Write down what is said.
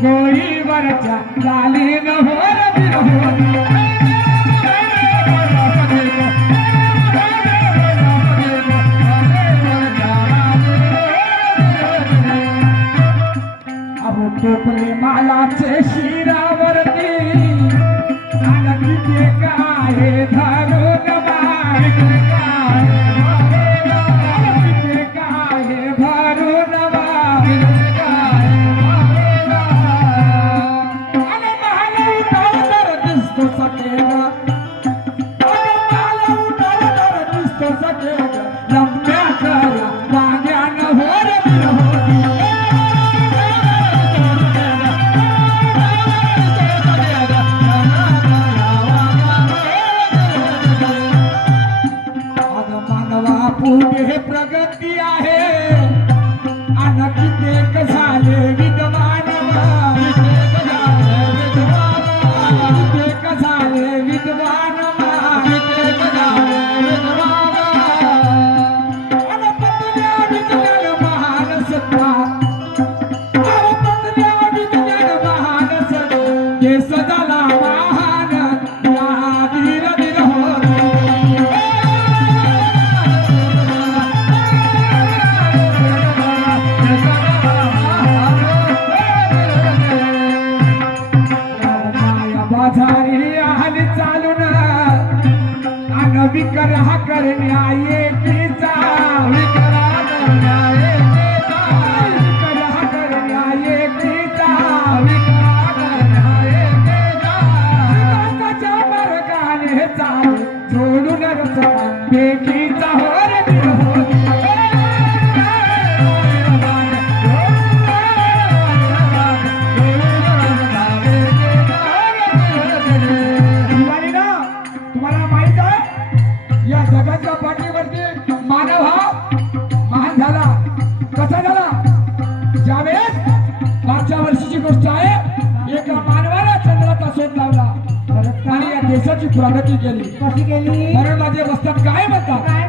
थोडी वरच्या लाली न हो Thank you. प्रगती आहे. आणखी ते कसाले आधारी आली चालून अनविकर हा करण्याये प्रगती केली कशी केली म्हणून माझे पुस्तक काय म्हणतात? काय